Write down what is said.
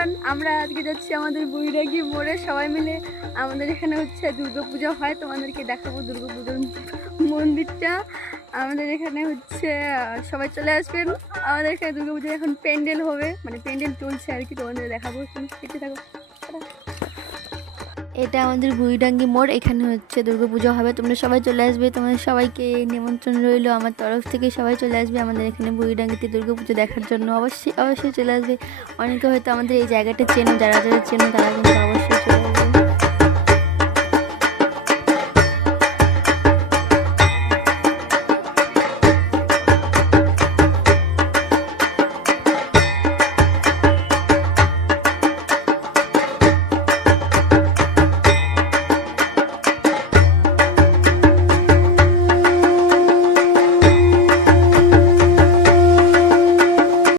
Everyone আমরা আজকে যাচ্ছি আমাদের বৈরাগি মোড়ে। সবাই মিলে আমাদের এখানে হচ্ছে দুর্গাপূজা হয়। তোমাদেরকে দেখাবো দুর্গাপূজার মন্দিরটা। আমাদের এখানে হচ্ছে সবাই চলে আসবেন। আমাদের এখানে দুর্গাপুজো এখন প্যান্ডেল হবে। মানে প্যান্ডেল চলছে আর কি, তোমাদের দেখাবো। তুমি দেখতে থাকো। এটা আমাদের গুইডাঙ্গি মোড়, এখানে হচ্ছে দুর্গা পুজো হবে। তোমরা সবাই চলে আসবে, তোমাদের সবাইকে নিমন্ত্রণ রইল। আমার তরফ থেকে সবাই চলে আসবে আমাদের এখানে বুড়িডাঙ্গিতে দুর্গা পুজো দেখার জন্য। অবশ্যই অবশ্যই চলে আসবে। অনেকে হয়তো আমাদের এই জায়গাটা চেনো, যারা যারা চেনো, তারা কিন্তু অবশ্যই চলে আসবে।